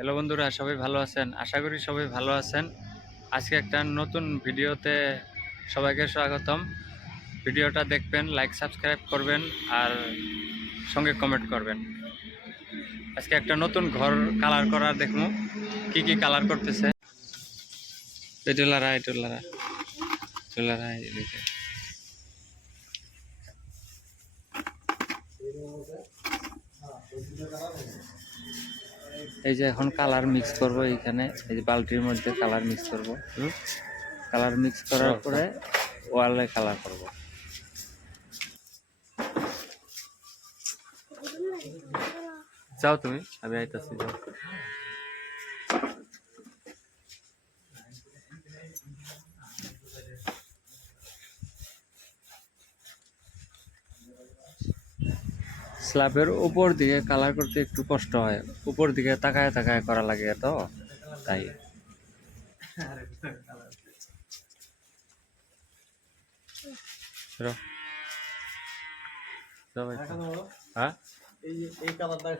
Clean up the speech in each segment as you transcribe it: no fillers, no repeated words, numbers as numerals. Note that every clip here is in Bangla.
হ্যালো বন্ধুরা, সবাই ভালো আছেন? আশা করি সবাই ভালো আছেন। আজকে একটা নতুন ভিডিওতে সবাইকে স্বাগতম। ভিডিওটা দেখবেন, লাইক সাবস্ক্রাইব করবেন আর সঙ্গে কমেন্ট করবেন। আজকে একটা নতুন ঘর কালার করার দেখবো কি কি কালার করতেছে। এটুলারা এটুলারা এটুলারা এদিকে। এই যে এখন কালার মিক্স করব এইখানে, এই যে বালতির মধ্যে কালার মিক্স করব। কালার মিক্স করার পরে ওয়ালে কালার করব। যাও তুমি, আমি আইতাছি, যাও। স্ল্যাবের উপর দিকে কালার করতে একটু কষ্ট হয়, উপর দিকে তাকায় তাকায় করা লাগে তো, তাই। হ্যাঁ, এই কালারটা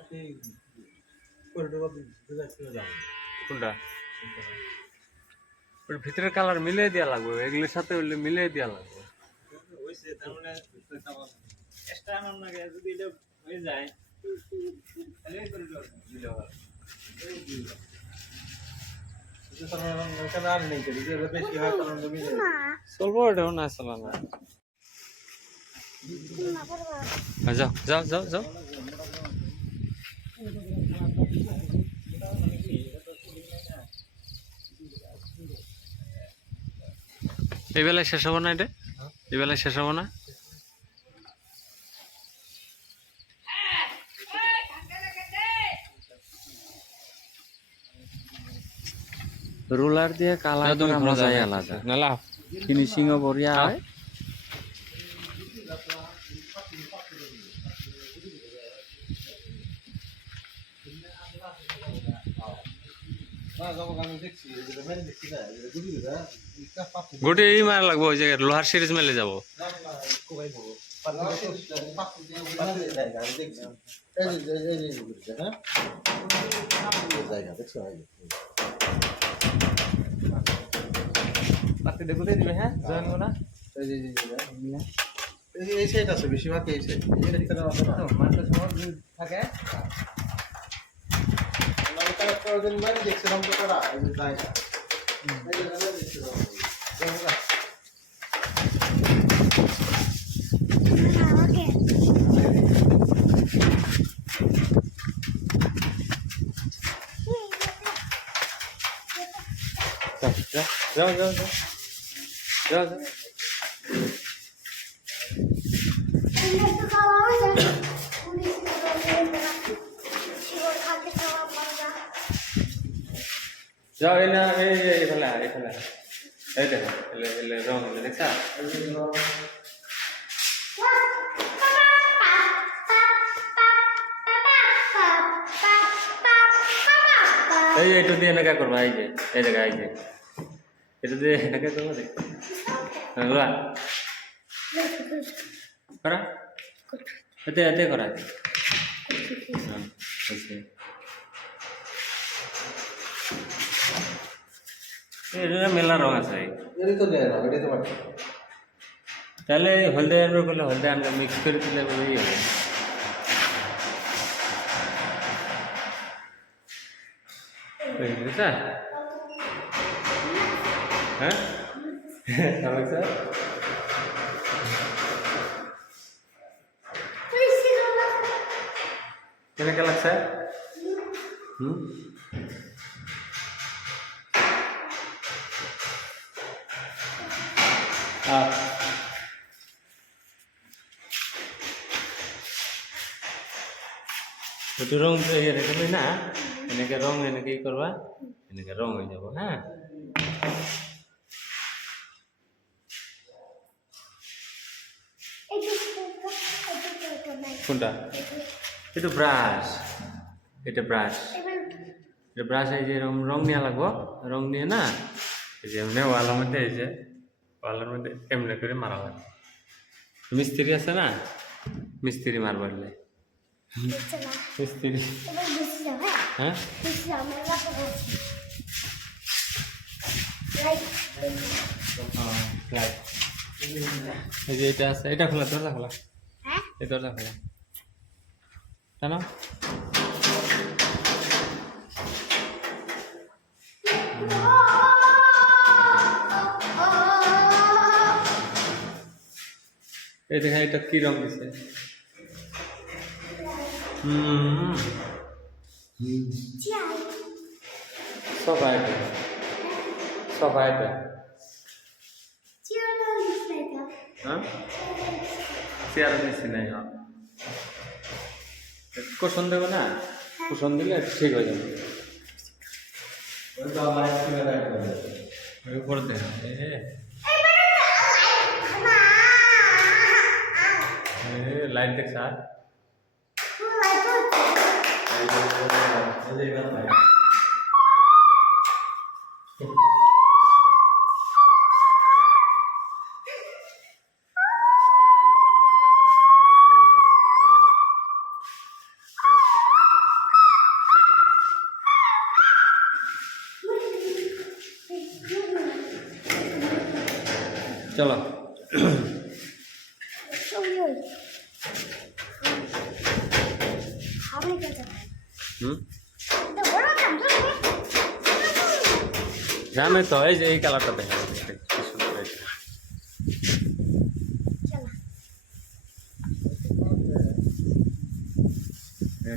কোনটা? ওর ভিতরে কালার মিলিয়ে দেওয়া লাগবে, এগুলোর সাথে মিলিয়ে দেওয়া লাগবে। চলবো, এটাও না চলা না। যাও যাও যাও যাও। এই বেলায় শেষ হবো না? এটা এই বেলায় শেষ হবো না? রোলার দিয়ে কালার করা মজাই আলাদা, ফিনিশিংও বঢ়িয়া হয়। গোটে এই মার লাগবো, ওই জায়গায় লোহার সিরিজ মেলে যাবো। এই সাইড আছে বেশিরভাগ, এই সাইড থাকে। দেখছিলাম তো তারা জায়গা যাও যাও যাও যাও যাও। যাও, এই না, এই ফেলা, এই ফেলা, এই দেখো, এলে রং এলে দেখছা? এই এইটা দিয়ে এনেকা করবা, এই যে এই জায়গা, এই যে এটা দিয়ে এনেকা করবা, দেখ করা, এতে এতে করা। মেলা রং আছে, তাহলে হলদে আনবে করলে হলদে আনবে, মিক্স করে দিলে ওই হবে। বুঝছা? হ্যাঁ কেনেকে লাগছে? একটু রং রেখে না, এনেকে রং এনেকে ই করবা, এনেকে রং হয়ে যাব। হ্যাঁ, কোনটা? এটা ব্রাশ, এটা ব্রাশ, এটা ব্রাশ। এই যে রং নেওয়া লাগবো, রং নিয়ে না এই যে এমনি ওয়ালের মধ্যে, এই যে ওয়ালের মধ্যে এমনি করে মারা লাগবে। মিস্ত্রি আছে না, মিস্ত্রি মারবার মিস্ত্রি হ্যাঁ লাইট এই যে এটা আছে, এটা খোলা, দরজা খোলা, এই দরজা খোলা কেন? এই দেখা, এটা কি রং দিছে? সোফা, এটা সোফা, এটা হ্যাঁ চেয়ার দিচ্ছি নাই। হ্যাঁ কুশন দেবে না, কুশন দিলে ঠিক হয়ে যাবে। উপর দেখা লাইট দেখছ আর চলো। জানো তো, এই যে এই কালারটা দেখা যাচ্ছে কি সুন্দর,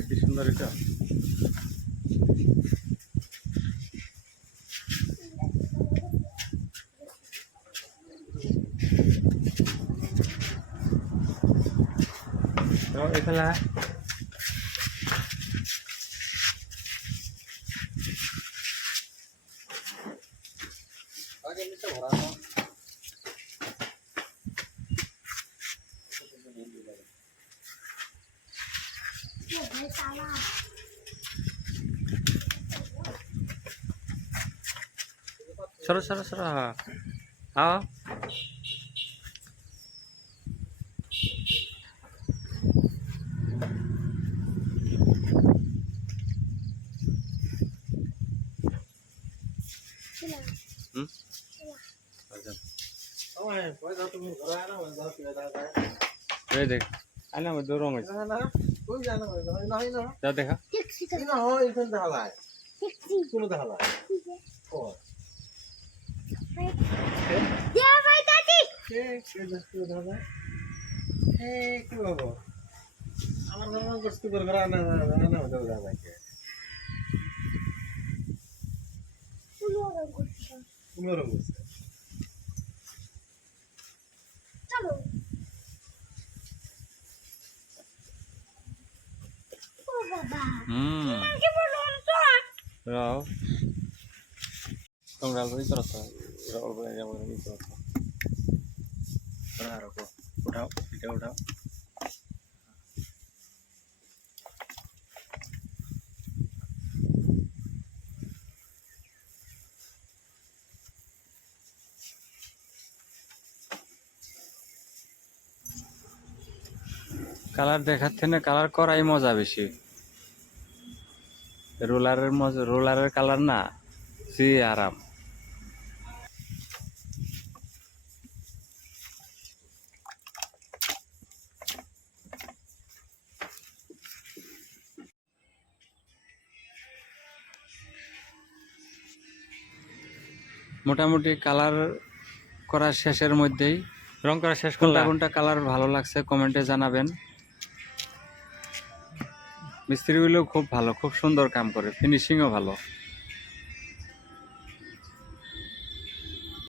কি সুন্দর এটা। এখানে সরো সরো সরো, হ্যাঁ এই দেখ, আনা মধ্যে রং হয়েছে, যা দেখা আমার গোষ্ঠী করে আনা রাও তোমরা অল্প ই করো, অল্প ই করো, আরো উঠাও, এটা উঠাও। কালার দেখাচ্ছে না, কালার করাই মজা বেশি। রোলারের মজা, রোলারের কালার না, সে আরাম। মোটামুটি কালার করা শেষের মধ্যেই, রং করা শেষ, কোনটা কালার ভালো লাগছে কমেন্টে জানাবেন। মিস্ত্রিগুলো খুব ভালো, খুব সুন্দর কাম করে, ফিনিশিংও ভালো।